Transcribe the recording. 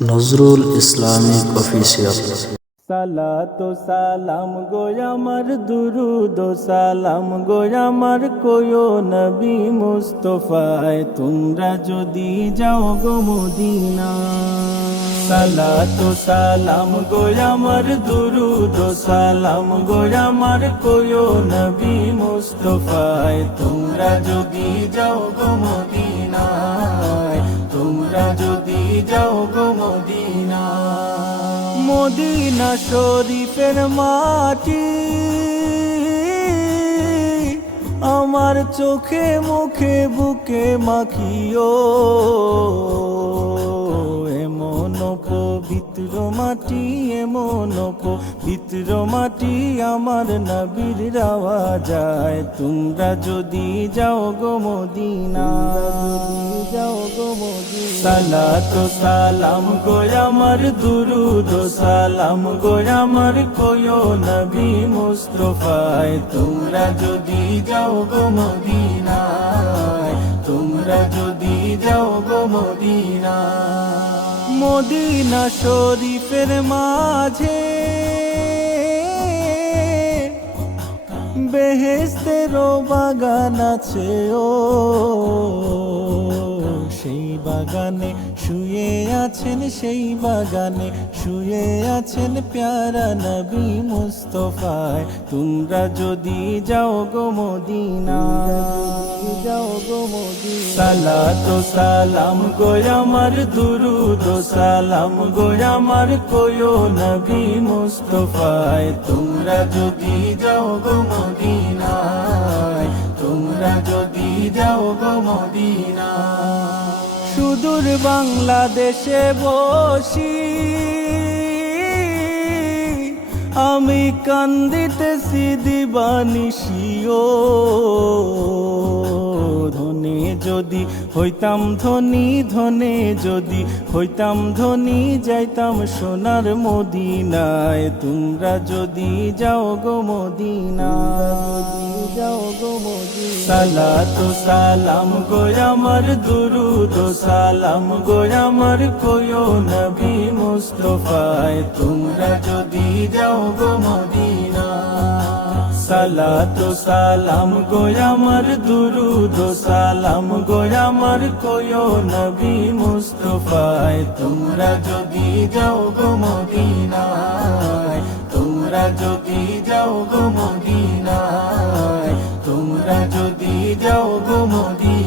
Nazrul Islamic official. সালাতু সালাম গো আমার, দুরুদ ও সালাম গো আমার, কোয়ো নবী মুস্তফায় তোমরা যদি যাও গো মদিনা। সালাতু সালাম গো আমার, দুরুদ ও সালাম গো আমার, কোয়ো নবী মুস্তফায় তোমরা যদি যাও গো মদিনায়, তোমরা যদি যাও গো মদিনা। মদিনা শরীফের মাটি আমার চোখে মুখে বুকে মাখিও, এমন পবিত্র মাটি, এমন পবিত্র মাটি আমার নবীর রাওয়া যায়। তোমরা যদি যাও গো মদিনা, যাও গো মদিনা। সালাতু সালাম গো আমার, দুরুদ ও সালাম গো আমার, কোয়ো নবী মুস্তফায় তোমরা যদি যাও গো মদিনায়, তোমরা যদি যাও গো মদিনা। মদিনা শরীফের মাঝে বেহেশতেরও বাগান আছে, ও সেই বাগানে শুয়ে আছেন, সেই বাগানে শুয়ে আছেন প্যারা নবী মুস্তফায়। তোমরা যদি যাও গো মদিনা, যাও গো মদিনা। সালাতু সালাম গো আমার, দুরুদ ও সালাম গো আমার, কোয়ো নবী মুস্তফায় তোমরা যদি যাও গো মদিনায়, তোমরা যদি যাও গো মদিনা। সুদূর বাংলাদেশে বসি আমি কান্দিতেছি দিবানিশিও, ধনে যদি হইতাম ধনী, ধনে যদি হইতাম ধনী, যাইতাম সোনার মদিনায়। তোমরা যদি যাও গো মদিনা, যাও গো মদিনা। সালাতু সালাম গো আমার, দুরুদ ও সালাম গো আমার, কোয়ো নবী মুস্তফায় তোমরা যদি যাও গো মদিনা। সালাতু সালাম গো আমার, দুরুদ ও সালাম গো আমার, কোয়ো নবী মুস্তফায় তোমরা যদি যাও গো মদিনায়, তোমরা যদি যাও গো মদিনায়, তোমরা যদি যাও গো মদিনায়।